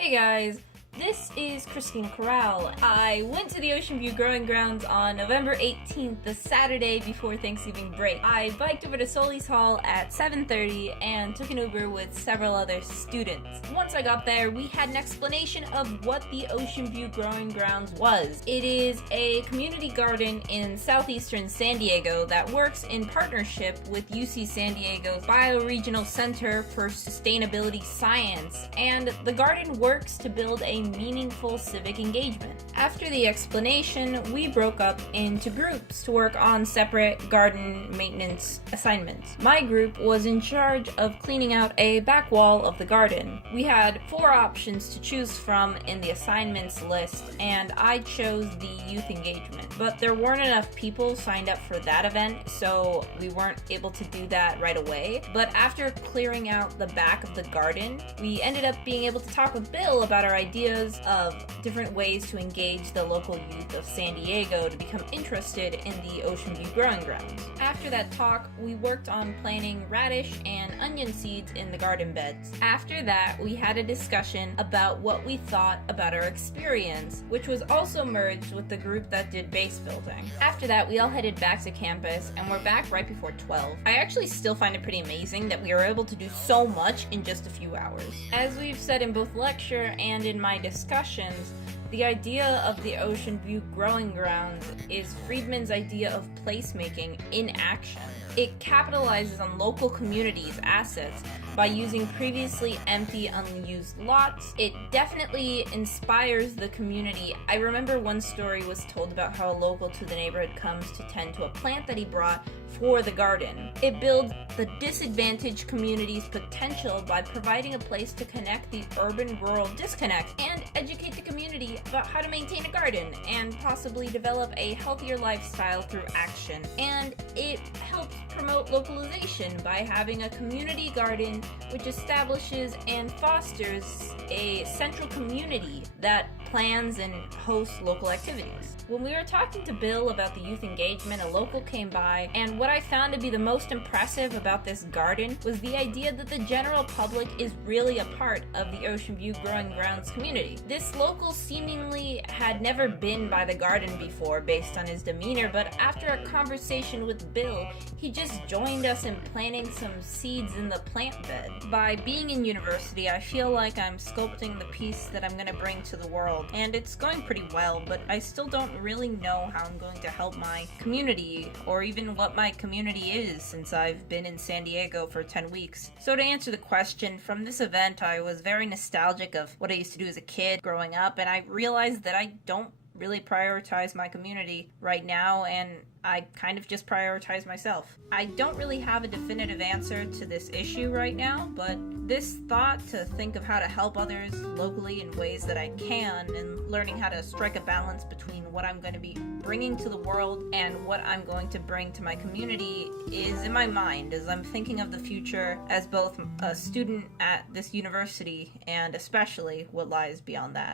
Hey guys, this is Christina Corral. I went to the Ocean View Growing Grounds on November 18th, the Saturday before Thanksgiving break. I biked over to Solis Hall at 7:30 and took an Uber with several other students. Once I got there, we had an explanation of what the Ocean View Growing Grounds was. It is a community garden in southeastern San Diego that works in partnership with UC San Diego's Bioregional Center for Sustainability Science, and the garden works to build a meaningful civic engagement. After the explanation, we broke up into groups to work on separate garden maintenance assignments. My group was in charge of cleaning out a back wall of the garden. We had 4 options to choose from in the assignments list, and I chose the youth engagement. But there weren't enough people signed up for that event, so we weren't able to do that right away. But after clearing out the back of the garden, we ended up being able to talk with Bill about our ideas of different ways to engage the local youth of San Diego to become interested in the Ocean View Growing Grounds. After that talk, we worked on planting radish and onion seeds in the garden beds. After that, we had a discussion about what we thought about our experience, which was also merged with the group that did base building. After that, we all headed back to campus, and we're back right before 12. I actually still find it pretty amazing that we were able to do so much in just a few hours. As we've said in both lecture and in my discussions, the idea of the Ocean View Growing Grounds is Friedman's idea of placemaking in action. It capitalizes on local communities' assets by using previously empty, unused lots. It definitely inspires the community. I remember one story was told about how a local to the neighborhood comes to tend to a plant that he brought for the garden. It builds the disadvantaged community's potential by providing a place to connect the urban-rural disconnect and educate the community about how to maintain a garden and possibly develop a healthier lifestyle through action. And it helps promote localization by having a community garden which establishes and fosters a central community that plans and hosts local activities. When we were talking to Bill about the youth engagement, a local came by, and what I found to be the most impressive about this garden was the idea that the general public is really a part of the Ocean View Growing Grounds community. This local seemingly had never been by the garden before based on his demeanor, but after a conversation with Bill, he just joined us in planting some seeds in the plant bed. By being in university, I feel like I'm sculpting the piece that I'm going to bring to the world, and it's going pretty well, but I still don't really know how I'm going to help my community, or even what my community is, since I've been in San Diego for 10 weeks. So to answer the question, from this event I was very nostalgic of what I used to do as a kid growing up, and I realized that I don't really prioritize my community right now, and I kind of just prioritize myself. I don't really have a definitive answer to this issue right now, but this thought to think of how to help others locally in ways that I can, and learning how to strike a balance between what I'm going to be bringing to the world and what I'm going to bring to my community is in my mind as I'm thinking of the future as both a student at this university and especially what lies beyond that.